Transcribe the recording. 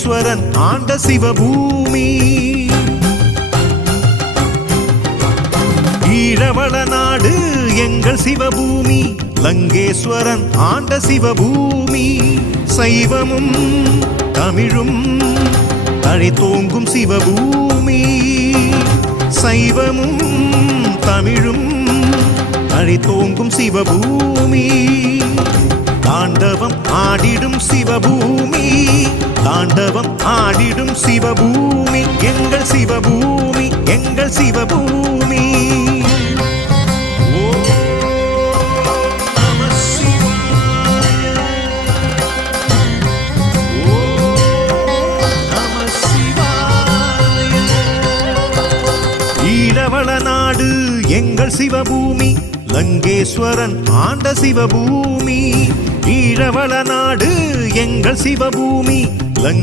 ஈஸ்வரன் ஆண்ட சிவபூமி. ஈழவள நாடு எங்கள் சிவபூமி. லங்கேஸ்வரன் ஆண்ட சிவபூமி. சைவமும் தமிழும் தழைத்தோங்கும் சிவபூமி. சைவமும் தமிழும் தழைத்தோங்கும் சிவபூமி. தாண்டவம் ஆடிடும் சிவபூமி ஆடிடும் சிவபூமி எங்கள் சிவபூமி எங்கள் சிவபூமி. நாடு எங்கள் சிவபூமி லங்கேஸ்வரன் ஆண்ட சிவபூமி. ஈழவள நாடு எங்கள் சிவபூமி